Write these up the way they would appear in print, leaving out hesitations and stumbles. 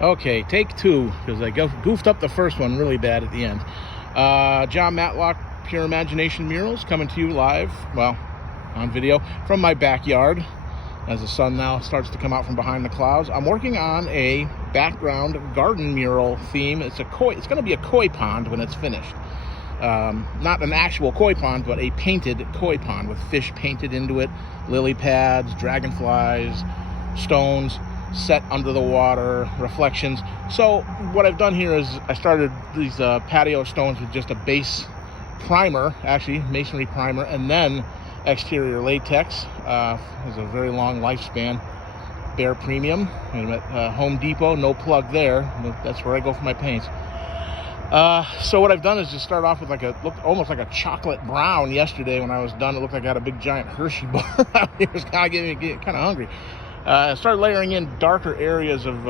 Okay, take two, because I goofed up the first one really bad at the end. John Matlock, Pure Imagination Murals, coming to you live, well, on video, from my backyard, as the sun now starts to come out from behind the clouds. I'm working on a background garden mural theme. It's going to be a koi pond when it's finished. Not an actual koi pond, but a painted koi pond with fish painted into it, lily pads, dragonflies, stones set under the water, reflections. So what I've done here is I started these patio stones with just a base primer, actually masonry primer, and then exterior latex. Has a very long lifespan, Bare Premium. I'm at Home Depot, no plug there. That's where I go for my paints. So what I've done is just start off with looked almost like a chocolate brown. Yesterday when I was done, it looked like I had a big giant Hershey bar out here. It was kind of getting me kind of hungry. I started layering in darker areas of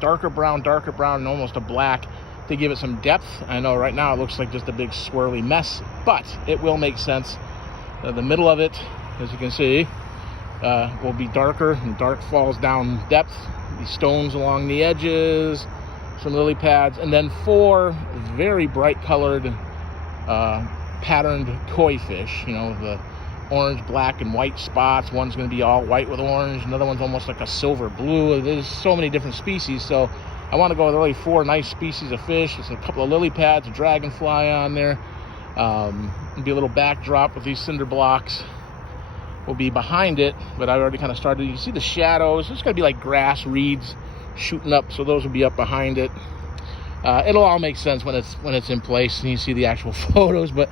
darker brown, and almost a black to give it some depth. I know right now it looks like just a big swirly mess, but it will make sense. The middle of it, as you can see, will be darker, and dark falls down depth. These stones along the edges, some lily pads, and then 4 very bright colored patterned koi fish, the orange, black, and white spots. One's going to be all white with orange, another one's almost like a silver blue. There's so many different species, so I want to go with really 4 nice species of fish. There's a couple of lily pads, a dragonfly on there. Be a little backdrop with these cinder blocks will be behind it, but I already kind of started. You see the shadows. It's going to be like grass, reeds shooting up, so those will be up behind it. It'll all make sense when it's in place and you see the actual photos, but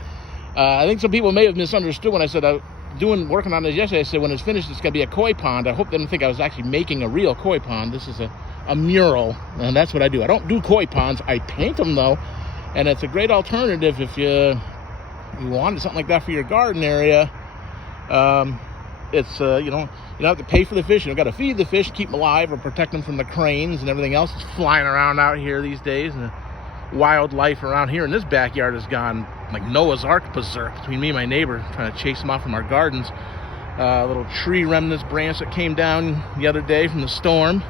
I think some people may have misunderstood when I said working on this yesterday. I said when it's finished it's going to be a koi pond. I hope they didn't think I was actually making a real koi pond. This is a mural, and that's what I do. I don't do koi ponds. I paint them though, and it's a great alternative if you wanted something like that for your garden area. It's you don't have to pay for the fish. You don't got to feed the fish, keep them alive, or protect them from the cranes and everything else that's flying around out here these days. And the wildlife around here in this backyard has gone like Noah's Ark berserk between me and my neighbor, trying to chase them off from our gardens. Little tree remnants branch that came down the other day from the storm.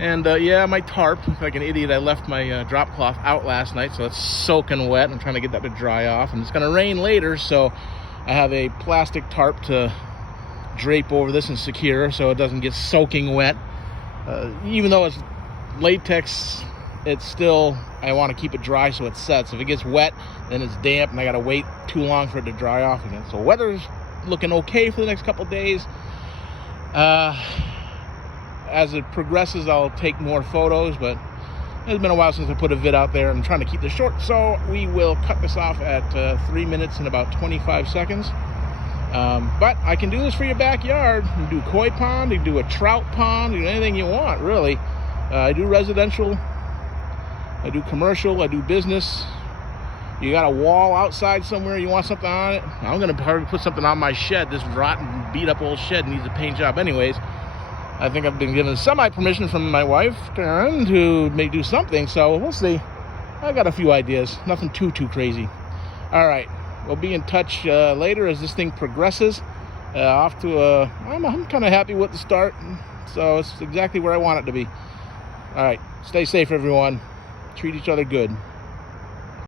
And yeah, my tarp, like an idiot, I left my drop cloth out last night, so it's soaking wet. I'm trying to get that to dry off, and it's going to rain later, so I have a plastic tarp to drape over this and secure so it doesn't get soaking wet. Even though it's latex, it's still, I want to keep it dry so it sets. If it gets wet, then it's damp, and I got to wait too long for it to dry off again. So weather's looking okay for the next couple days. As it progresses, I'll take more photos, but it's been a while since I put a vid out there. I'm trying to keep this short, so we will cut this off at 3 minutes and about 25 seconds. But I can do this for your backyard. You can do koi pond, you can do a trout pond, you can do anything you want, really. I do residential, I do commercial, I do business. You got a wall outside somewhere, you want something on it? I'm going to probably put something on my shed. This rotten, beat up old shed needs a paint job anyways. I think I've been given semi-permission from my wife, Karen, to maybe do something, so we'll see. I got a few ideas, nothing too crazy. All right, we'll be in touch later as this thing progresses. I'm kind of happy with the start, so it's exactly where I want it to be. All right, stay safe, everyone. Treat each other good.